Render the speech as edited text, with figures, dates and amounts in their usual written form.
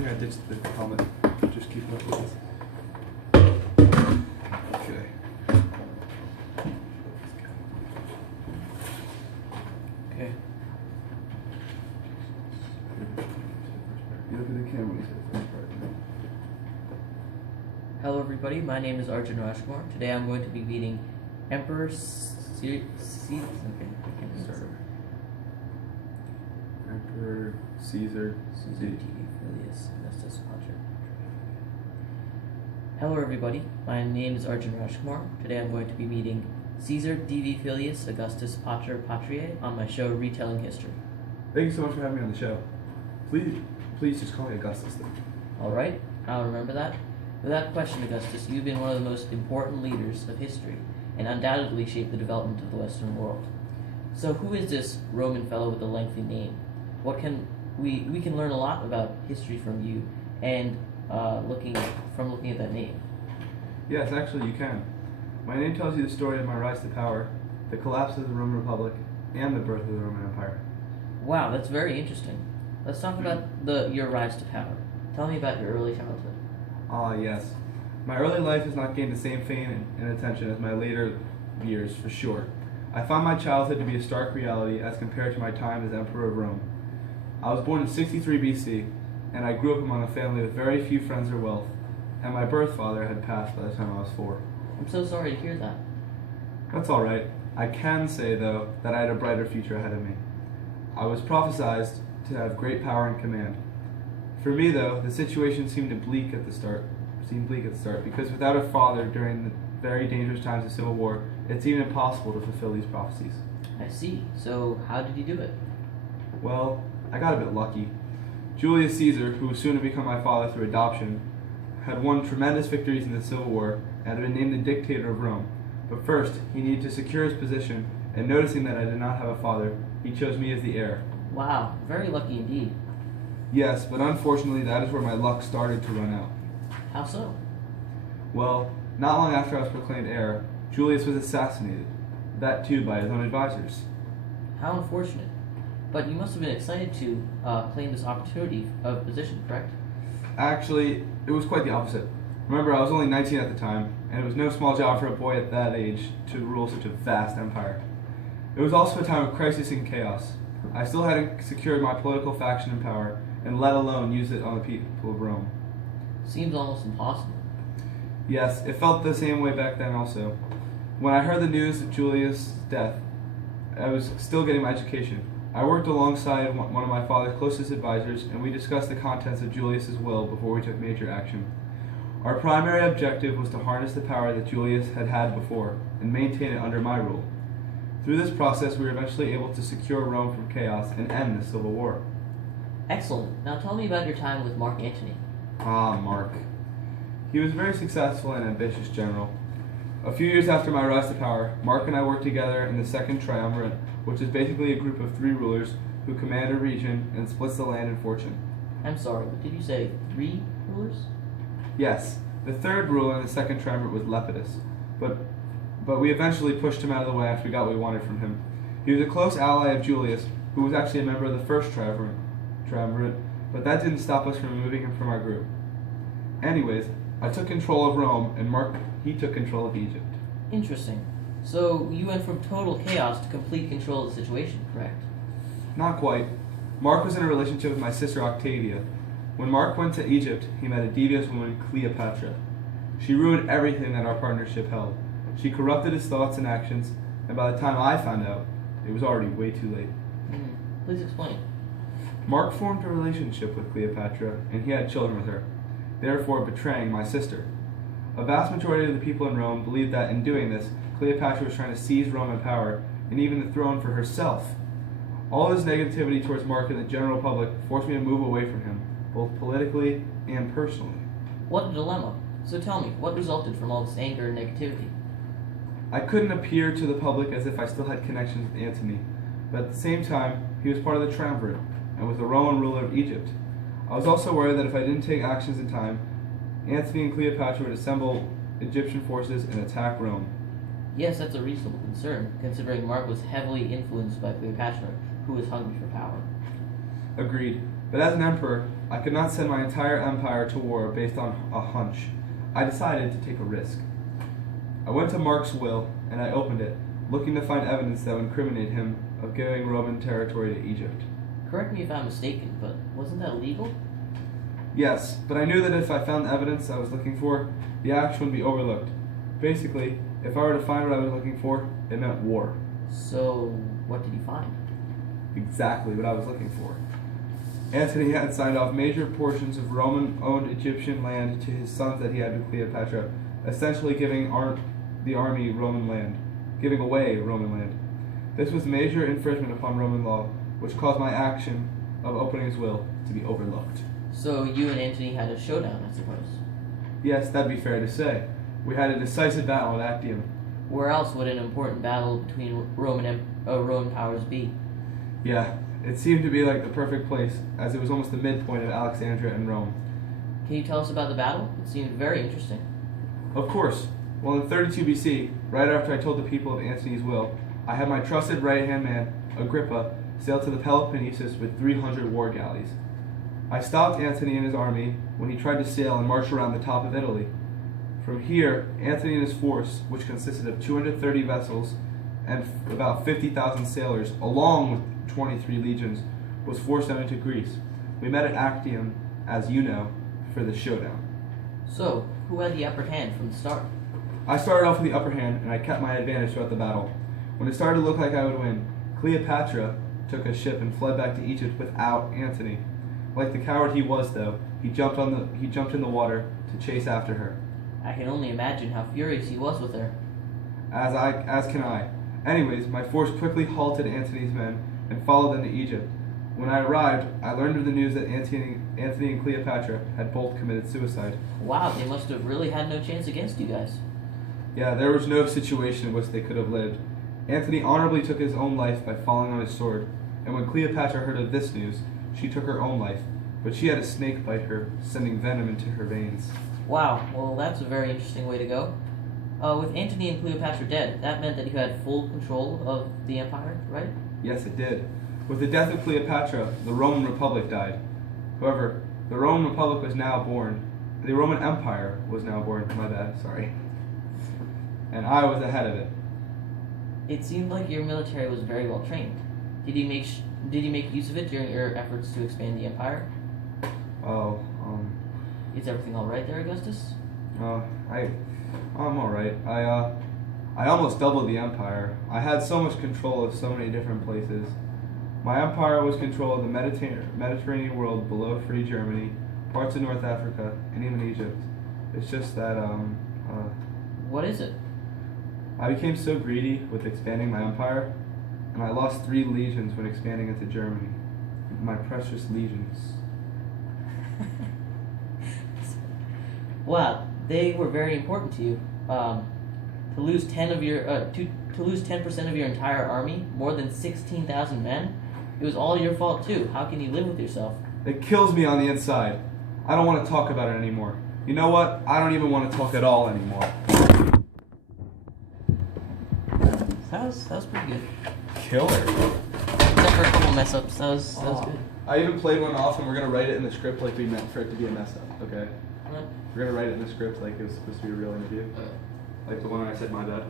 think I ditched the helmet. Just keep up with this. Okay. Okay. You look at the camera when you say the first part. Hello everybody, my name is Arjun Rajkumar. Today I'm going to be meeting Emperor Emperor Caesar Filius Augustus Pater. Hello everybody, my name is Arjun Rajkumar. Today I'm going to be meeting Caesar Divi Filius Augustus Pater Patriae on my show Retelling History. Thank you so much for having me on the show. Please just call me Augustus then. Alright, I'll remember that. Without question, Augustus, you've been one of the most important leaders of history and undoubtedly shaped the development of the Western world. So who is this Roman fellow with a lengthy name? What can we can learn a lot about history from you and looking at that name. Yes, actually you can. My name tells you the story of my rise to power, the collapse of the Roman Republic, and the birth of the Roman Empire. Wow, that's very interesting. Let's talk about your rise to power. Tell me about your early childhood. Ah, yes. My early life has not gained the same fame and attention as my later years, for sure. I found my childhood to be a stark reality as compared to my time as Emperor of Rome. I was born in 63 BC, and I grew up among a family with very few friends or wealth, and my birth father had passed by the time I was 4. I'm so sorry to hear that. That's alright. I can say, though, that I had a brighter future ahead of me. I was prophesied to have great power and command. For me, though, the situation seemed bleak at the start, because without a father during the very dangerous times of civil war, it seemed impossible to fulfill these prophecies. I see. So how did you do it? Well, I got a bit lucky. Julius Caesar, who was soon to become my father through adoption, had won tremendous victories in the Civil War and had been named the dictator of Rome. But first, he needed to secure his position, and noticing that I did not have a father, he chose me as the heir. Wow, very lucky indeed. Yes, but unfortunately that is where my luck started to run out. How so? Well, not long after I was proclaimed heir, Julius was assassinated. That too by his own advisors. How unfortunate. But you must have been excited to claim this opportunity of position, correct? Actually, it was quite the opposite. Remember, I was only 19 at the time, and it was no small job for a boy at that age to rule such a vast empire. It was also a time of crisis and chaos. I still hadn't secured my political faction and power, and let alone use it on the people of Rome. Seems almost impossible. Yes, it felt the same way back then also. When I heard the news of Julius' death, I was still getting my education. I worked alongside one of my father's closest advisors, and we discussed the contents of Julius' will before we took major action. Our primary objective was to harness the power that Julius had had before, and maintain it under my rule. Through this process, we were eventually able to secure Rome from chaos and end the Civil War. Excellent. Now tell me about your time with Mark Antony. Ah, Mark. He was a very successful and ambitious general. A few years after my rise to power, Mark and I worked together in the Second Triumvirate, which is basically a group of 3 rulers who command a region and splits the land and fortune. I'm sorry, but did you say 3 rulers? Yes, the 3rd ruler in the Second Triumvirate was Lepidus, but we eventually pushed him out of the way after we got what we wanted from him. He was a close ally of Julius, who was actually a member of the First Triumvirate, but that didn't stop us from removing him from our group. Anyways, I took control of Rome, and Mark, he took control of Egypt. Interesting. So you went from total chaos to complete control of the situation, correct? Not quite. Mark was in a relationship with my sister Octavia. When Mark went to Egypt, he met a devious woman, Cleopatra. She ruined everything that our partnership held. She corrupted his thoughts and actions, and by the time I found out, it was already way too late. Please explain. Mark formed a relationship with Cleopatra, and he had children with her, therefore betraying my sister. A vast majority of the people in Rome believed that in doing this, Cleopatra was trying to seize Roman power, and even the throne for herself. All this negativity towards Mark and the general public forced me to move away from him, both politically and personally. What a dilemma. So tell me, what resulted from all this anger and negativity? I couldn't appear to the public as if I still had connections with Antony, but at the same time, he was part of the Triumvirate, and was the Roman ruler of Egypt. I was also worried that if I didn't take actions in time, Antony and Cleopatra would assemble Egyptian forces and attack Rome. Yes, that's a reasonable concern, considering Mark was heavily influenced by Cleopatra, who was hungry for power. Agreed. But as an emperor, I could not send my entire empire to war based on a hunch. I decided to take a risk. I went to Mark's will, and I opened it, looking to find evidence that would incriminate him of giving Roman territory to Egypt. Correct me if I'm mistaken, but wasn't that illegal? Yes, but I knew that if I found the evidence I was looking for, the action would be overlooked. Basically, if I were to find what I was looking for, it meant war. So, what did you find? Exactly what I was looking for. Antony had signed off major portions of Roman-owned Egyptian land to his sons that he had with Cleopatra, essentially giving the army Roman land, giving away Roman land. This was major infringement upon Roman law, which caused my action of opening his will to be overlooked. So you and Antony had a showdown, I suppose. Yes, that'd be fair to say. We had a decisive battle at Actium. Where else would an important battle between Roman powers be? Yeah, it seemed to be like the perfect place, as it was almost the midpoint of Alexandria and Rome. Can you tell us about the battle? It seemed very interesting. Of course. Well, in 32 BC, right after I told the people of Antony's will, I had my trusted right-hand man, Agrippa, sail to the Peloponnesus with 300 war galleys. I stopped Antony and his army when he tried to sail and march around the top of Italy. From here, Antony and his force, which consisted of 230 vessels and about 50,000 sailors, along with 23 legions, was forced down into Greece. We met at Actium, as you know, for the showdown. So, who had the upper hand from the start? I started off with the upper hand, and I kept my advantage throughout the battle. When it started to look like I would win, Cleopatra took a ship and fled back to Egypt without Antony. Like the coward he was, though, he jumped in the water to chase after her. I can only imagine how furious he was with her. As can I. Anyways, my force quickly halted Antony's men and followed them to Egypt. When I arrived, I learned of the news that Antony and Cleopatra had both committed suicide. Wow, they must have really had no chance against you guys. Yeah, there was no situation in which they could have lived. Antony honorably took his own life by falling on his sword, and when Cleopatra heard of this news, she took her own life, but she had a snake bite her, sending venom into her veins. Wow, well that's a very interesting way to go. With Antony and Cleopatra dead, that meant that you had full control of the empire, right? Yes, it did. With the death of Cleopatra, the Roman Republic died. However, the Roman Republic was now born. The Roman Empire was now born, my bad, sorry. And I was the head of it. It seemed like your military was very well trained. Did you make use of it during your efforts to expand the empire? Oh, Is everything all right there, Augustus? I'm all right. I almost doubled the empire. I had so much control of so many different places. My empire was control of the Mediterranean world below Free Germany, parts of North Africa, and even Egypt. It's just that What is it? I became so greedy with expanding my empire, and I lost 3 legions when expanding into Germany. My precious legions. Well, they were very important to you. To lose 10% of your entire army, more than 16,000 men, it was all your fault too. How can you live with yourself? It kills me on the inside. I don't want to talk about it anymore. You know what? I don't even want to talk at all anymore. That was pretty good. Killer. Except for a couple mess ups. That was good. I even played one off, and we're gonna write it in the script like we meant for it to be a mess up. Okay. What? We're gonna write it in the script like it was supposed to be a real interview. Like the one where I said my bad.